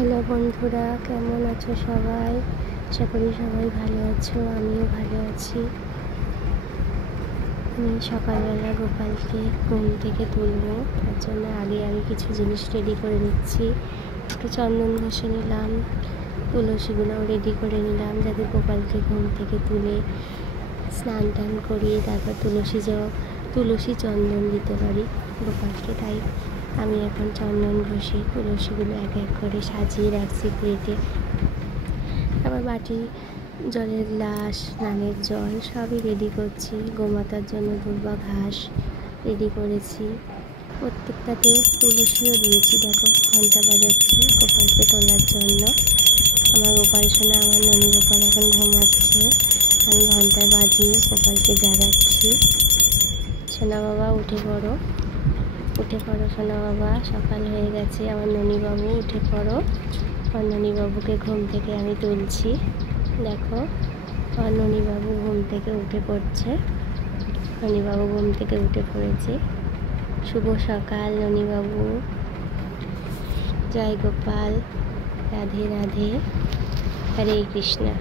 Hello বন্ধুরা, কেমন আছো সবাই? আশা করি সবাই ভালো আছো, আমিও ভালো আছি। আমি সকালবেলা গোপালকে ঘুম থেকে তুলবো, তার জন্য আগে আমি কিছু জিনিস রেডি করে নিচ্ছি। একটু চন্দন ঘষে নিলাম, তুলসীগুলোও রেডি করে নিলাম, যাতে গোপালকে ঘুম থেকে তুলে স্নান টান করিয়ে তারপর তুলসী চন্দন দিতে পারি গোপালকে। তাই আমি এখন চন্দন ঘষে তুলসীগুলো এক এক করে সাজিয়ে রাখছি প্লেটে। আবার বাটি, জলের গ্লাস, স্নানের জল সবই রেডি করছি। গোমাতার জন্য দুর্বা ঘাস রেডি করেছি, প্রত্যেকটাতে তুলসীও দিয়েছি। দেখো, ঘন্টা বাজাচ্ছি গোপালকে তোলার জন্য। আমার গোপাল সোনা, আমার ননী গোপাল এখন ঘুমাচ্ছে, আমি ঘন্টা বাজিয়ে গোপালকে জাগাচ্ছি। সোনা বাবা উঠে পড়ো, উঠে পড়ো সোনা বাবা, সকাল হয়ে গেছে। আমার ননীবাবু উঠে পড়ো। আমার ননীবাবুকে ঘুম থেকে আমি তুলছি। দেখো, আমার ননীবাবু ঘুম থেকে উঠে পড়ছে। ননীবাবু ঘুম থেকে উঠে পড়েছে। শুভ সকাল ননীবাবু। জয় গোপাল, রাধে রাধে, হরে কৃষ্ণা।